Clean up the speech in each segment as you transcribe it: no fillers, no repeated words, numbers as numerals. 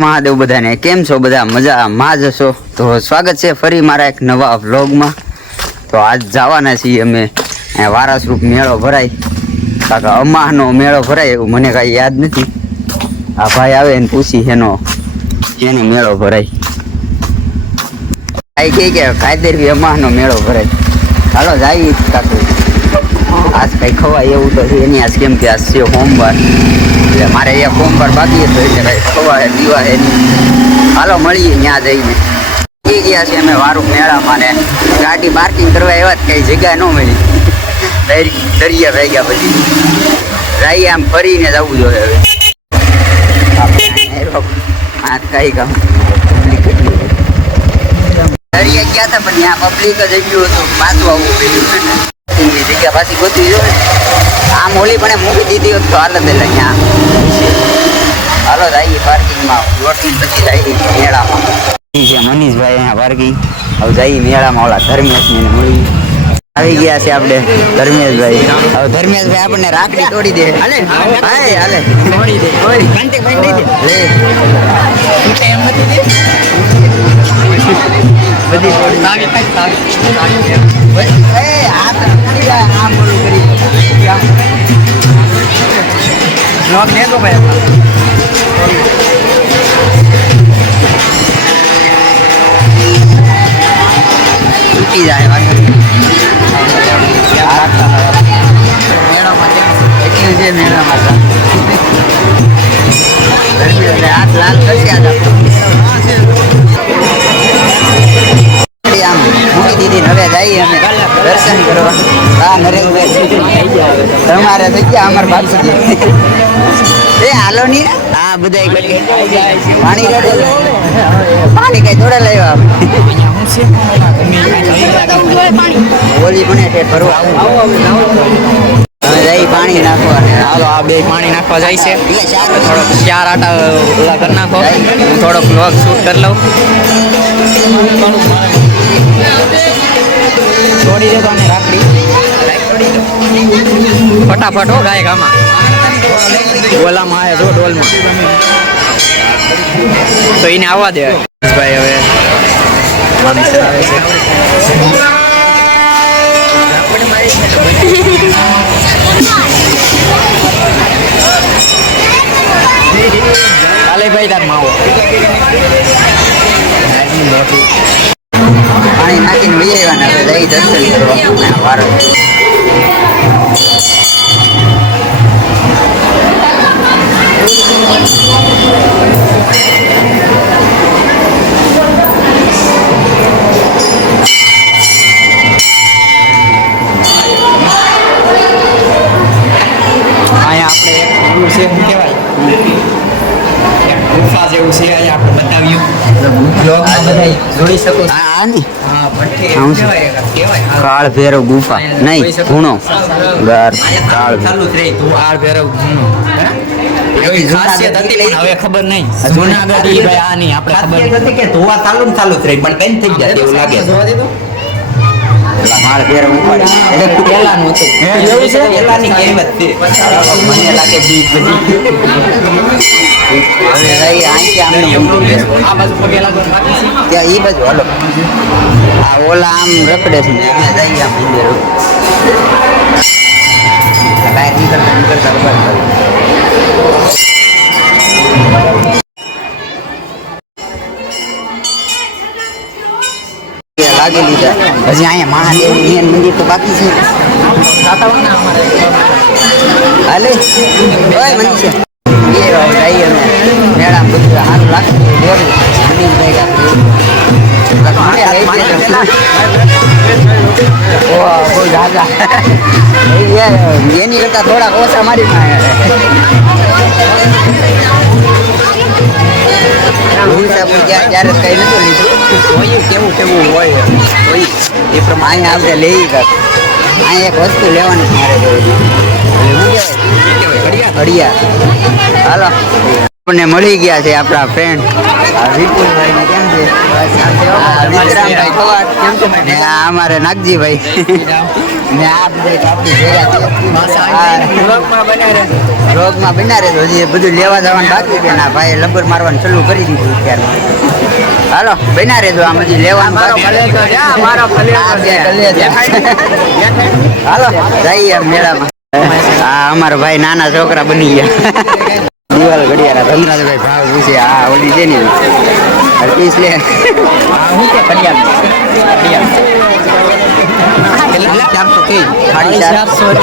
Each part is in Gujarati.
મહાદેવ બધાને કેમ છો? બધા મજામાં જ હશો. તો સ્વાગત છે ફરી મારા એક નવા વ્લોગમાં. તો આજ જવાના છીએ અમે વારાસરૂપ મેળો ભરાય, કાકા અમાહનો મેળો ભરાય એવું મને કાંઈ યાદ નથી. આ ભાઈ આવે ને પૂછી એનો મેળો ભરાય. ભાઈ કહે કે કાયદેરવી અમાહનો મેળો ભરાય. હાલો જાય કાકુ, આજ કઈ ખવાય એવું તો છે એની. આજ કેમ કે આજ છે સોમવાર, એટલે મારે અહીંયા સોમવાર બાકી હતો એટલે કઈ ખવાય પીવા એની. હાલો મળીએ ત્યાં જઈને. એ ગયા છે અમે વારું મેળામાં, ને ગાડી પાર્કિંગ કરવા એવા જ કઈ જગ્યા ન મળી. દરિયા ભેગ્યા પછી જઈએ આમ ફરીને જવું જોઈએ. હવે આ કઈ કામ દરિયા ગયા હતા પણ ત્યાં પબ્લિક જ એટલું હતું, પાછું આવવું પડ્યું. જગ્યા પાછી ગોતવી જોઈએ. આમ હોલી પણ મૂકી દીધી હોત તો હાલત એટલે ત્યાં. હાલો જઈએ પાર્કિંગમાં, લોટિંગ પછી જઈએ મેળામાં. છે મનીષભાઈ અહીંયા પાર્કિંગ. હવે જઈએ મેળામાં. ઓલા ધર્મેશને મળી આવી ગયા છે આપણે ધર્મેશભાઈ. હવે ધર્મેશભાઈ આપણને રાખડી તોડી દે. હાલે હાલે તોડી દે. બધી તૂટી જાય મેળામાં એટલું છે. મેળામાં હાથ લાલ કરશે આજ આમ મૂકી દીધી. હવે જઈએ અમે દર્શન કરવા. હા નરેશભાઈ તમારે થઈ ગયા અમારે બાકી એ હાલો ની. હા બધા પાણી કઈ થોડા લાવ્યા ઓલી પણ ભરવા જઈ પાણી નાખવા. હાલો આ બે પાણી નાખવા જાય છે. થોડોક 4 આટા ઓલા કરી નાખો. હું થોડોક વ્લોગ શૂટ કરી લઉં. છોડી દેતો અને રાખડી ફટાફટ હો ગાય ગામાં. ઓલામાં આવે જો ડોલમાં તો એને આવવા દે ભાઈ. હવે માણસ આવે છે. કાલે ભાઈ તાર માવો પાણી નાખીને વહી આવ્યા. જઈ દર્શન કરવા વારો. છે શું કહેવાય, ગુફા જેવું છે. અહીંયા આપણે બતાવ્યું જોડી શકો. કાળ ભૈરવ ગુફા નહીં, ઘૂણો ગાર કાળ ચાલુ જ રહી. તું કાળ ભૈરવ ઘૂણો એવી ખાસિયત હતી પણ હવે ખબર નહીં. જૂનાગઢ ઈ ભાઈ આ નહીં આપણે ખબર નથી કે ધોવા ચાલુ જ રહી પણ બંધ થઈ જાય એવું લાગે. માળ ભૈરવ ઉપાડી પેલાનું હતું. પેલાની કહેવત છે. મને લાગે બીક બધી. હવે રહી આંખે આમને આ બાજુ પગે લાગવાનું બાકી છે. ત્યાં ઈ બાજુ હાલો. આ ઓલા આમ રખડે છે ને અમે જઈએ આમ મંદિર. બહાર નીકળતા ઉભા લાગી લીધા. હજી અહીંયા મહાદેવ મંદિર તો બાકી છે. હાલે ઓય મનીષા જઈએ અમે મેળા બધું સારું લાગતું. એની કરતા થોડાક ઓછા મારી ત્યારે કઈ નતું લીધું. કેવું કેવું હોય એ પ્રમાણે અહીંયા આપણે લઈ ગયા. અહીંયા એક વસ્તુ લેવાની મારે ઘડિયાળ. હાલો આપણને મળી ગયા છે આપણા ફ્રેન્ડ વિપુલભાઈ ને. કેમ છે? વિક્રમભાઈ ખવાટ કેમ છે? અમારે નાગજીભાઈ ને આ બધા આપણી ભેગા રોગમાં બના રહેજો. હજી બધું લેવા જવાનું બાકી છે ને આ ભાઈ લબર મારવાનું ચાલુ કરી દીધું અત્યારમાં. હાલો બના રહેજો, આમ હજી લેવાનું બાકી. હાલો જઈએ મેળામાં. હા અમારા ભાઈ નાના છોકરા બની ગયા. દિવાલ ઘડિયાળા ધનરાજભાઈ ભાવ પૂછે. હા ઓલી છે ને પીસ લે. ચારસો કઈ 450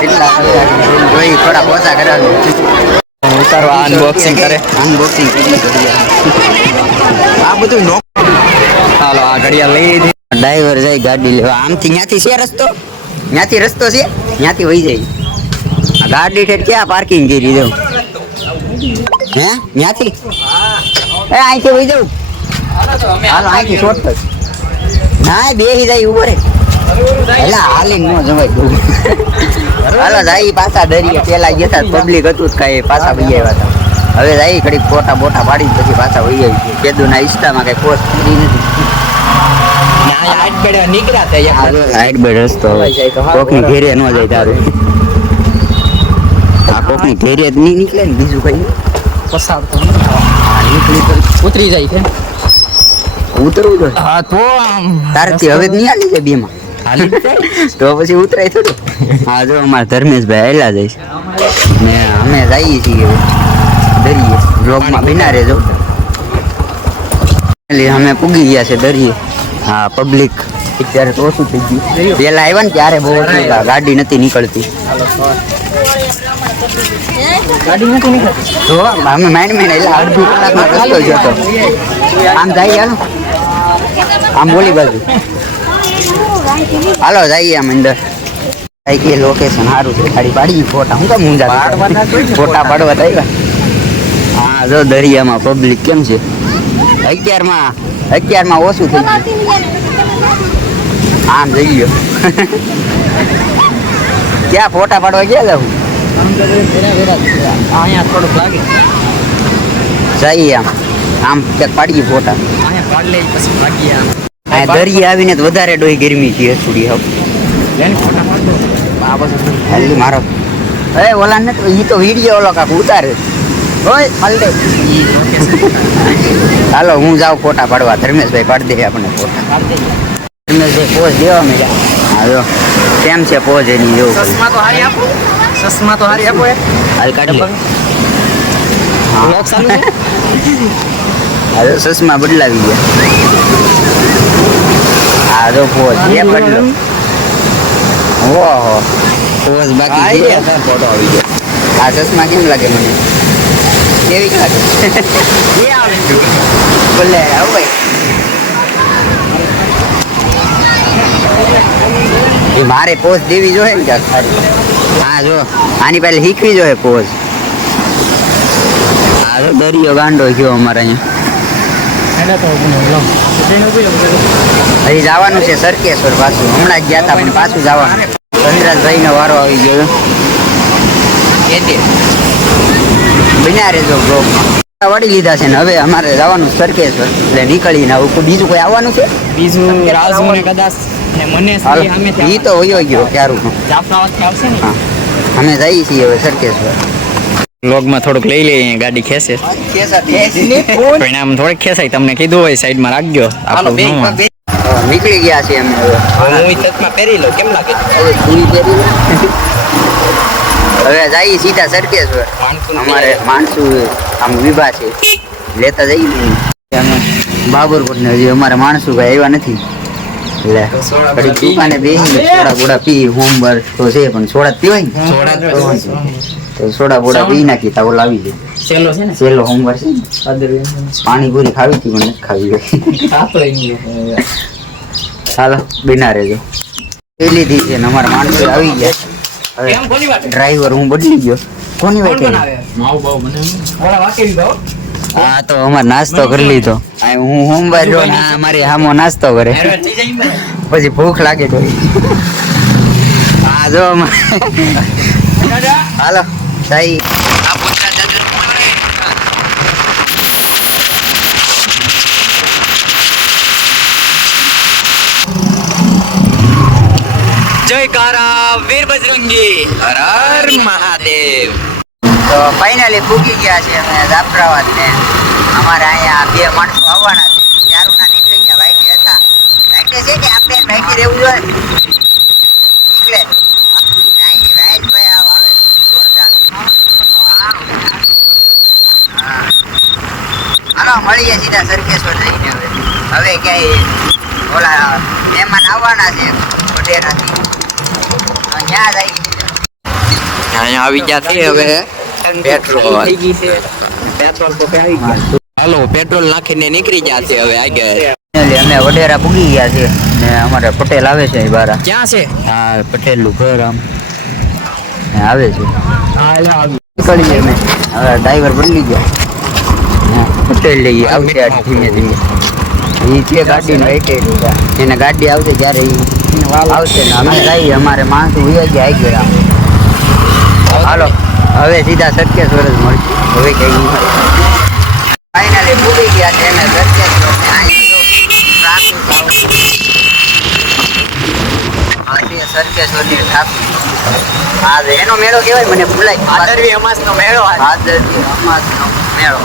કેટલા જોઈ થોડા ઓછા કરાવ્યું. ઉતારો અનબોક્સિંગ કરે. અનબોક્સિંગ આ બધું નો. હાલો આ ઘડિયાળ લઈ લીધી. ડ્રાઈવર જાય ગાડી લેવા. આમથી ત્યાંથી છે રસ્તો, ત્યાંથી રસ્તો છે, ત્યાંથી વહી જાય. આ ગાડી ઠેઠ ક્યાં પાર્કિંગ કરી દઉં? હે ત્યાંથી અહીંથી વહી જાઉં. હાલો અહીંથી શોર્ટકટ. ના બેસી જાય ઉભો રે. એટલે હાલી ન જવાય. હાલો જાય પાછા દરિયે. પેલા ગયા હતા પબ્લિક હતું કઈ પાછા વહી આવ્યા હતા. હવે જાય ઘડીક ફોટા બોટા પાડી પછી પાછા વહી આવી. કેદુના ઇન્સ્ટામાં કઈ પોસ્ટ કરી નથી. હાઈટ બેડ રસ્તો કોકની ઘેરે ન જાય તારું. આ કોકની ઘેરે જ નહીં નીકળે ને બીજું કઈ પસાર તો નીકળી તો ઉતરી જાય છે. ઉતરવું જોઈએ. હા તો આમ તારથી હવે જ નહીં હાલી જાય બેમાં. તો પછી ઉતરાય થોડું. હા જો અમારા ધર્મેશભાઈ હેલા જાય છે ને અમે જઈએ છીએ દરિયે. બ્લોગમાં બિના રહેજો. એટલે અમે પૂગી ગયા છે દરિયે. હા પબ્લિક અત્યારે તો ઓછું થઈ ગયું. પેલા આવ્યા ને ત્યારે બહુ ઓછું હતા. ગાડી નથી નીકળતી. તો અમે માંડ એટલે અડધી કલાકનો રસ્તો જ હતો. આમ જાય હાલો, આમ બોલી બાજુ હાલો જઈએ આમ અંદર. કે લોકેશન સારું છે. ગાડી પાડી ફોટા હું તો મુંજા ફોટા પાડવા આવ્યા. હા જો દરિયામાં પબ્લિક કેમ છે. 11માં ઓછું થઈ ગયું. આમ જઈ ગયો. ક્યાં ફોટા પાડવા ગયા જાવ? અહીંયા થોડુંક લાગે. જઈએ આમ આમ ક્યાંક પાડીએ ફોટા. અહીંયા પાડ લઈ પછી ભાગીએ આમ. આ દરિયા આવીને તો વધારે ડોઈ ગરમી છે થોડી. હવે લઈને ફોટા પાડો. આ બધું હાલી મારો એ ઓલા ને ઈ તો વિડીયો ઓલો કાક ઉતારે. ઓય હાલડે ઈ લોકેશન હાલો હું જાઉં ફોટા પાડવા. ધર્મેશભાઈ પાડી દે આપણે ફોટા. ધર્મેશભાઈ પોઝ દેવા મળ્યા. હા જો કેમ છે પોઝ એની જેવું. સસમા તો હારી આપો. સસમા તો હારી આપો. હાલ કાઢી લે. બ્લોગ ચાલુ છે. હા જો સસમા બદલાવી ગયા. હા જો પોઝ એ બદલો. ઓહો પોઝ બાકી છે. ફોટો આવી ગયો. આ ચશ્મા કેમ લાગે મને? કેવી લાગે? એ આવે બોલે આવ ભાઈ. એ મારે પોઝ દેવી જોઈએ ને ક્યાંક સારી. હા જો આની પહેલે શીખવી જોઈએ પોઝ. હા જો દરિયો ગાંડો ગયો અમારે અહીંયા. હજી જવાનું છે સરકેશ્વર પાછું. હમણાં જ ગયા હતા પણ પાછું જવાનું. ધનરાજભાઈનો વારો આવી ગયો. બન્યા રહેજો બ્લોગમાં. વળી લીધા છે ને હવે અમારે જવાનું સરકેશ્વર. એટલે નીકળીને આવું બીજું કોઈ આવવાનું છે? બીજું રાજુ ને કદાચ ને મને હાલો અમે ઈ તો વયો ગયો ક્યારું. જાફરાબાદ આવશે ને. હા અમે જઈએ છીએ હવે સરકેશ્વર. વ્લોગમાં થોડુંક લઈ લઈએ. ગાડી ખેંચે પણ આમ થોડીક ખેંચાય. તમને કીધું હોય સાઈડમાં રાખજો. નીકળી ગયા છે અમે હવે. હું ચશ્મા પહેરી લો. કેમ લાગે? હવે પૂરી પહેરી હવે જઈએ સીધા સરકેશ્વર. અમારે માણસું આમ વિભા છે લેતા જઈએ. અમે બાબરકોટ ને હજી અમારે માણસું ભાઈ આવ્યા નથી. એટલે ઘડીક દુકાને બેસીને સોડા બોડા પી. હોમવર્ક તો છે પણ સોડા જ પીવાય ને. તો સોડા બોડા પી નાખી તાવ લાવી દે. સેલો છે ને. છેલ્લો હોમવર્ક છે ને. પાણીપુરી ખાવી હતી પણ નથી ખાવી ગઈ. ચાલો બિના રહેજો. એ લીધી છે ને અમારા માણસો આવી ગયા. હવે ડ્રાઈવર હું બદલી ગયો. કોની વાત હા તો અમારે નાસ્તો કરી લીધો. હું હોમવાર જો ને અમારી હામો નાસ્તો કરે. પછી ભૂખ લાગે તો હા જો હાલો સાઈ જયકારા વીર બજરંગી હર હર મહાદેવ. તો ફાઇનલી પૂગી ગયા છે અમે જાફરાબાદ ને અમારે અહીંયા બે માણસો આવવાના છે ચારુના નીકળી ગયા વાઈટી હતા વાઈટી છે કે આપણે વાઈટી રહેવું જોઈએ એટલે નાઈની વાઈટ ભાઈ આવે જોરદાર હા હાલો મળીએ સીધા સરકેશ્વર જઈને હવે ક્યાંય ઓલા મહેમાન આવવાના છે વડેરાથી ત્યાં જ આવી અહીંયા આવી ગયા છે હવે પેટ્રોલ. પેટ્રોલ તો આવી ગયા હાલો પેટ્રોલ નાખીને નીકળી ગયા છે હવે આગળ. અમે વડેરા પૂગી ગયા છે ને અમારે પટેલ આવે છે અહીં બહાર ક્યાં છે? હા પટેલ નું ઘર આમ આવે છે નીકળીએ અમે હવે ડ્રાઈવર બદલી ગયા હા, પટેલ લઈએ આવશે આ ધીમે ધીમે એ છે ગાડી નો એને ગાડી આવશે ત્યારે એ આવશે ને અમે જઈએ અમારે માણસો ઉયા ગયા આવી ગયા હાલો હવે સીધા સરકેશ્વર જ મળશે હવે કઈ નહીં મળે ફાઇનલી પૂરી ગયા છે ને સરકેશ્વર ને સરકેશ્વરની ટ્રાફિક હા એનો મેળો કહેવાય મને ભૂલાય ભાદરવી અમાસનો મેળો આ. ભાદરવી અમાસનો મેળો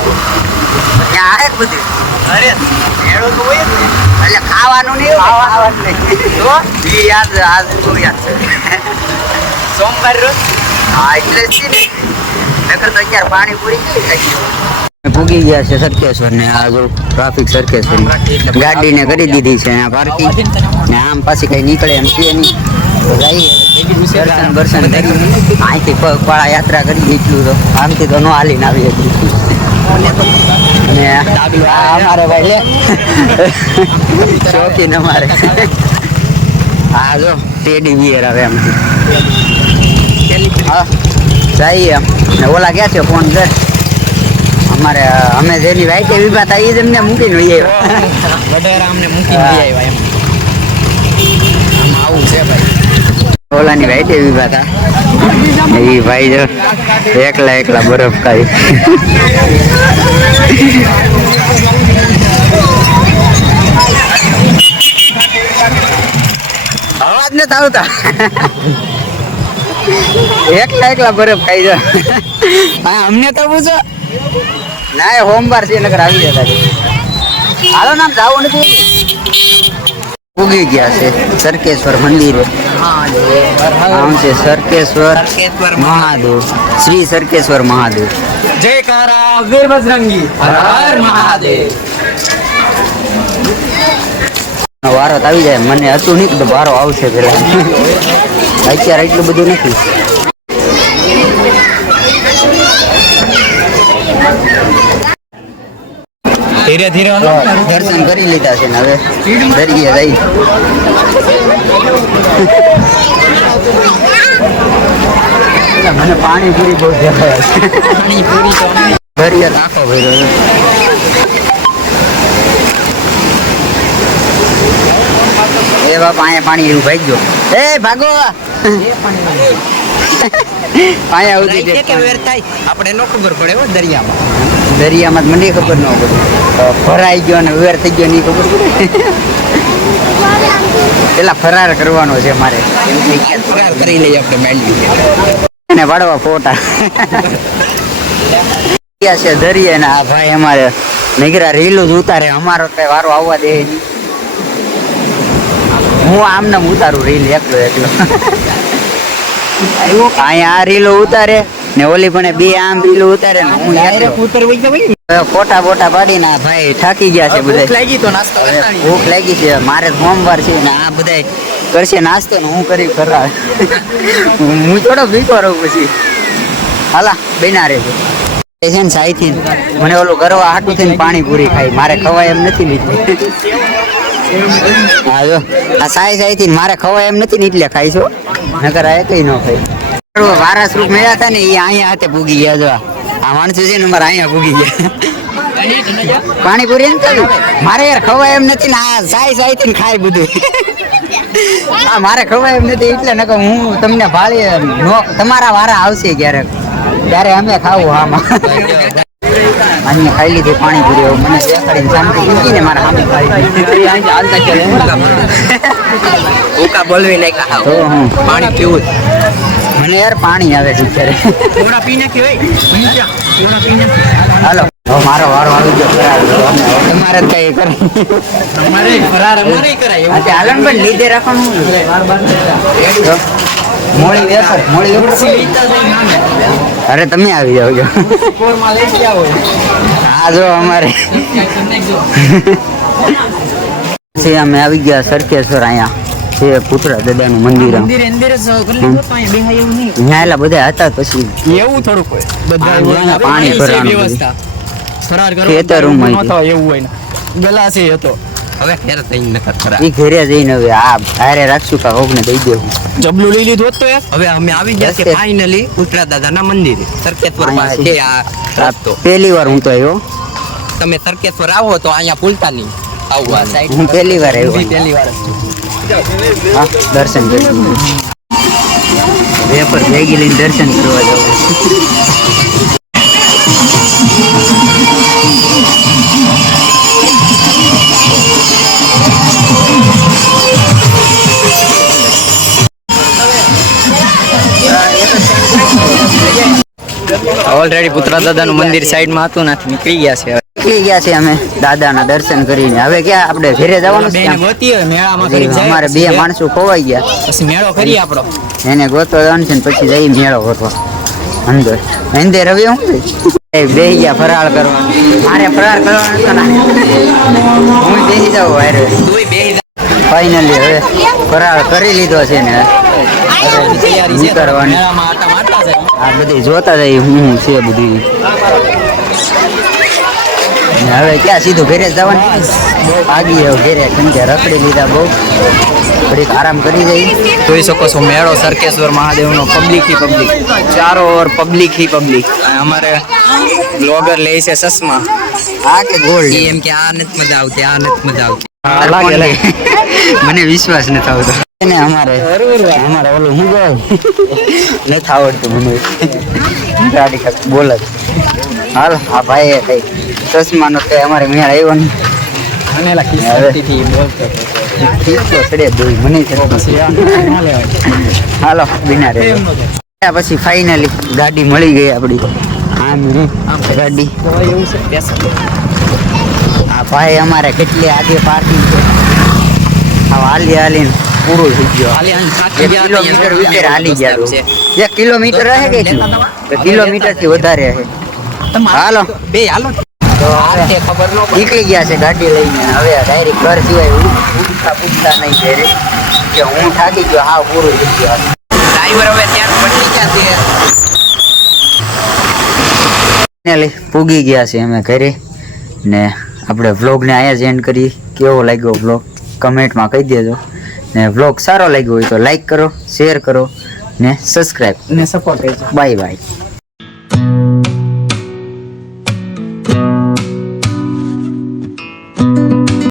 ત્યાં આવે જ બધું અરે મેળો તો હોય જ ને. એટલે ખાવાનું નહીં ખાવાનું નહીં તો એ યાદ આજ તો યાદ છે સોમવાર રોજ હા એટલે જ છે ને નકર તો અત્યારે પાણી પૂરી ગઈ પૂગી ગયા છે સરકેશ્વર ને આ જો ટ્રાફિક સરકેશ્વર ગાડીને કરી દીધી છે આ પાર્કિંગ ને આમ પાછી કઈ નીકળે એમ છે નહીં તો જઈએ દર્શન દર્શન કરી અહીંથી પગપાળા યાત્રા કરી એટલું તો આમથી તો ન હાલીને આવી હતી અને આ અમારે ભાઈ લે શોખીન અમારે હા જો ટેડી બિયર આવે એમ હા જઈએ એમ ને ઓલા ક્યાં છે ફોન કર અમારે અમે જેની વાઈટે વિભા હતા એ જ એમને મૂકીને વહી આવ્યા વડેરા અમને મૂકીને લઈ આવ્યા એમ. આમ આવું છે ભાઈ. ઓલાની વાઈટે વિભા હતા એ ભાઈ જો એકલા એકલા બરફ ખાઈ અવાજ નથી આવતા એકલા બરફ ખાઈ જો હા અમને તો પૂછો ના એ સોમવાર છે નકર આવી જતા હાલો નામ જાવું નથી ઉગી ગયા છે સરકેશ્વર મંદિરે આમ છે સરકેશ્વર મહાદેવ શ્રી સરકેશ્વર મહાદેવ જયકારા વીર બજરંગી હર હર મહાદેવ. વારો તો આવી જાય મને હતું નહીં તો વારો આવશે પેલા અત્યારે એટલું બધું નથી ધીરે ધીરે દર્શન કરી લીધા છે ને હવે દરિયે જઈ મને પાણીપુરી બહુ દેખાય છે પાણીપુરી તો દરિયા આખો ભર્યો છે. એ બાપા અહીંયા પાણી એવું ભાઈ ગયો એ ભાગો અહીંયા ઉતરી કે કે વેર થાય આપણે નો ખબર પડે હો દરિયામાં. દરિયામાં જ મને ખબર ન પડે ભરાઈ ગયો ને વેર થઈ ગયો નહીં ખબર પડે પેલા ફરાર કરવાનો છે મારે ફરાર કરી લઈએ આપણે મેળવી એને પાડવા ફોટા છે દરિયે ને આ ભાઈ અમારે નીકળ્યા રીલું જ ઉતારે અમારો કઈ વારો આવવા દે નહીં હું આમને ઉતારું રીલ એકલો અહીંયા આ રીલો ઉતારે ને ઓલી પણ બે આમ રીલો ઉતારે ને હું એકલો ફોટા બોટા પાડીને આ ભાઈ થાકી ગયા છે બધા લાગી તો નાસ્તો કરતા ભૂખ લાગી છે મારે સોમવાર છે ને આ બધા કરશે નાસ્તો ને હું કરી ફરાર હું થોડો ભીખો રહું પછી હાલા બેના રે છે ને સાઈથી મને ઓલું કરવા હાટું થઈને પાણી પૂરી ખાઈ મારે ખવાય એમ નથી લીધું હા જો આ સાઈથી મારે ખવાય એમ નથી ને એટલે ખાઈ છો નકર આ એકઈ ન ખાઈ વારસ રૂપ મેળ્યા હતા ને એ અહીંયા હાથે પૂગી ગયા જો આ માણસો છે ને મારે અહીંયા પૂગી ગયા પાણીપુરી એમ ચાલુ મારે યાર ખવાય એમ નથી ને આ સાઈ થી ખાય બધું હા મારે ખવાય એમ નથી એટલે નકર હું તમને ભાળી તમારા વારા આવશે ક્યારેક ત્યારે અમે ખાવું આમાં અહીંયા ખાઈ લીધી પાણીપુરી હવે મને દેખાડીને શાંતિ મૂકી ને મારા સામે ખાઈ ભૂકા બોલવી નાખ્યા તો હું પાણી પીવું મને યાર પાણી આવે છે અત્યારે થોડા પીને કે હાલો હવે મારો વારો આવી ગયો ફરાર કરવાનો. હવે તમારે જ કઈ કરે અમારે ફરાર અમારે કરાય આજે હાલન પણ લીધે રાખવાનું તો મોડી વેફર મોડી વેફર અરે તમે આવી જાવ છો આ જો અમારે પછી અમે આવી ગયા સરકેશ્વર અહીંયા છે પુતળા દાદાનું મંદિર આમ. ત્યાં એલા બધા હતા પછી એવું થોડુંક હોય બધા પાણી ભરવાનું વ્યવસ્થા ફરાર કરો ખેતરોમાં ન થાય એવું હોય ને ગલાસી હતો હવે ફેર થઈ નકર ફરાર એ ઘરે જઈને હવે આ હારે રાખશું કા કોકને દઈ દેવું જબલું લઈ લીધું હોત તો યાર હવે અમે આવી ગયા છે ફાઇનલી ઉત્તરા દાદાના મંદિરે સરકેશ્વર પાસે છે આ રસ્તો પહેલી વાર હું તો આવ્યો તમે સરકેશ્વર આવો તો અહીંયા ભૂલતા નહીં આવું આ સાઈડ હું પહેલી વાર આવ્યો પહેલી વાર હા દર્શન કરી વેફર ભેગી લઈને દર્શન કરવા જાવ ઓલરેડી પુત્રા દાદાનું મંદિર સાઈડમાં હતું નાથી નીકળી ગયા છે નીકળી ગયા છે અમે દાદાના દર્શન કરીને હવે ક્યાં આપણે ઘરે જવાનું છે ક્યાં? મેળામાં અમારે બે માણસો ખોવાઈ ગયા પછી મેળો કરીએ આપણો એને ગોતવા જવાનું છે ને પછી જઈ મેળો ગોતવા અંદર અંદર હવે હું બેસી ગયા ફરાળ કરવા મારે ફરાળ કરવાનો હતો ને હું બેસી જાઉં હારે ફાઇનલી હવે ફરાળ કરી લીધો છે ને નીકળવાની આ બધી જોતા જઈએ હું છે બધી ને હવે ક્યાં સીધું ઘરે જ જવાનું આગી હવે ઘરે કેમ કે રખડી લીધા બહુ થોડીક આરામ કરી જઈ જોઈ શકો છો મેળો સરકેશ્વર મહાદેવનો પબ્લિક ही પબ્લિક ચારો ઓર પબ્લિક ही પબ્લિક અમારે બ્લોગર લે છે ચશ્મા આ કે ગોલ્ડ એમ કે આ નથી મજા આવતી આ નથી મજા આવતી મને વિશ્વાસ નથી આવતો ને અમારે ઓલું હું ગયો નથી આવડતું મને ગાડી કાંઈક બોલે છે. હાલ આ ભાઈએ કઈ ચશ્માનો કઈ અમારે મેળ આવ્યો નહીં અને એલા હવે. ખિસ્સાથી બોલતો ખીચો ચડે દોઈ મને હાલો બિના રે પછી ફાઇનલી ગાડી મળી ગઈ આપણી આમ ગાડી એવું છે બેસો આ ભાઈ અમારે કેટલી આજે પાર્કિંગ છે આ હાલી હાલીને પૂરું થઈ ગયો ખાલી અહીં 7 1 કિલોમીટર વિતર હાલી ગયા તો. 1 કિલોમીટર રહે કે કિલોમીટર થી વધારે હે હાલો બે હાલો તો આ તે ખબર ન પડે નીકળી ગયા છે ગાડી લઈને હવે ડાયરેક્ટ ઘર સિવાય ઉઠતા પૂછતા નહીં ઘરે કે હું થાકી ગયો હા પૂરું થઈ ગયો ડ્રાઈવર હવે ત્યાં પડી ગયા છે ફાઇનલી પૂગી ગયા છે અમે ઘરે ને આપણે વ્લોગને અહીંયા જ એન્ડ કરી કેવો લાગ્યો વ્લોગ કમેન્ટમાં કહી દેજો ને વ્લોગ સારો લાગ્યો હોય તો લાઈક કરો શેર કરો ને સબસ્ક્રાઈબ ને સપોર્ટ કરજો બાય બાય